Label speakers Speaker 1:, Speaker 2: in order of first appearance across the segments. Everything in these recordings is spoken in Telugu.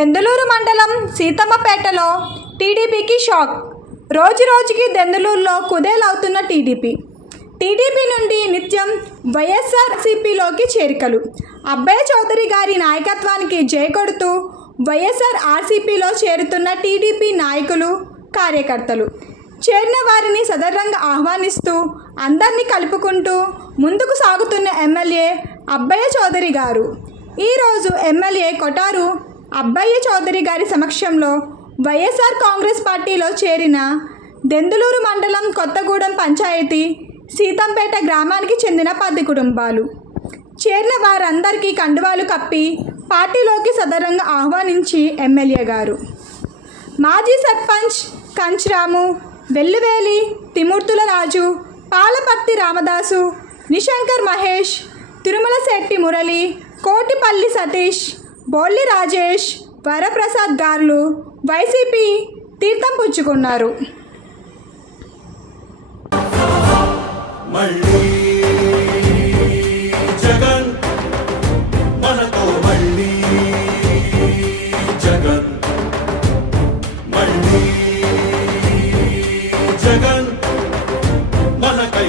Speaker 1: దెందులూరు మండలం సీతమ్మపేటలో టీడీపీకి షాక్. రోజు రోజుకి దెందులూరులో కుదేలవుతున్న టీడీపీ. టీడీపీ నుండి నిత్యం వైఎస్ఆర్సీపీలోకి చేరికలు. అబ్బయ్య చౌదరి గారి నాయకత్వానికి జయ కొడుతూ వైఎస్ఆర్ ఆర్సీపీలో చేరుతున్న టీడీపీ నాయకులు కార్యకర్తలు. చేరిన వారిని సదరంగా ఆహ్వానిస్తూ అందరినీ కలుపుకుంటూ ముందుకు సాగుతున్న ఎమ్మెల్యే అబ్బయ్య చౌదరి గారు. ఈరోజు ఎమ్మెల్యే కొటారు అబ్బయ్య చౌదరి గారి సమక్షంలో వైఎస్ఆర్ కాంగ్రెస్ పార్టీలో చేరిన దెందులూరు మండలం కొత్తగూడెం పంచాయతీ సీతంపేట గ్రామానికి చెందిన పది కుటుంబాలు. చేరిన వారందరికీ కండువాలు కప్పి పార్టీలోకి సదరంగా ఆహ్వానించి ఎమ్మెల్యే గారు. మాజీ సర్పంచ్ కంచరాము వెల్లువేలి తిమూర్తుల రాజు పాలపర్తి రామదాసు నిశంకర్ మహేష్ తిరుమల శెట్టి మురళి కోటిపల్లి సతీష్ బొల్లి రాజేష్ వరప్రసాద్ గార్లు వైసీపీ తీర్థం పుచ్చుకున్నారు.
Speaker 2: మళ్ళీ జగన్ మనతో మళ్ళీ జగన్. మళ్ళీ జగన్ మనకై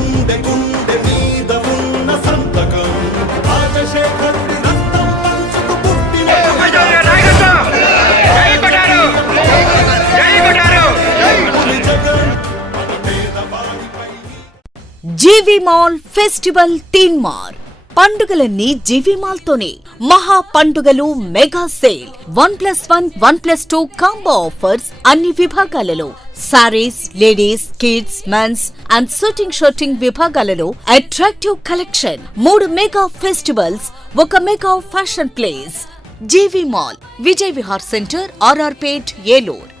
Speaker 3: జీవి మాల్ ఫెస్టివల్ తీన్ మార్. పండుగలన్నీ జీవి మాల్ తోనే మహా పండుగలు mega sale. One plus one one plus two combo offers అన్ని విభాగాలలో. Saris ladies kids men's and suiting విభాగాలలో అట్రాక్టివ్ కలెక్షన్ మూడు మెగా ఫెస్టివల్స్ ఒక mega fashion place. GV mall Vijay Vihar centre RR Pet Eluru Eluru.